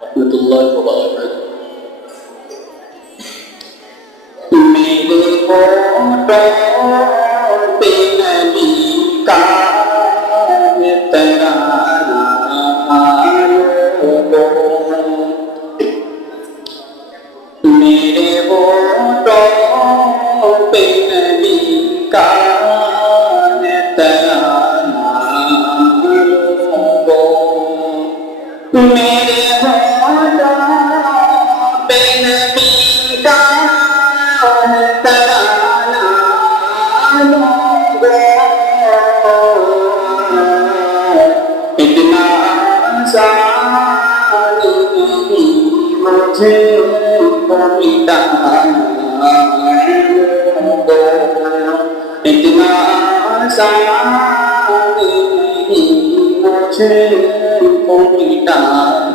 ورحمۃ اللہ وبرکاتہ۔ میرے ہونٹوں پہ نبی کا ترانہ لو، میرے ہونٹوں پہ نبی کا ترانہ لو، میرے ہونٹوں پہ نبی کا ترانہ لو، اتنا آسان نہیں مجھے کو مٹانا، اتنا آسان نہیں مجھے کو مٹانا۔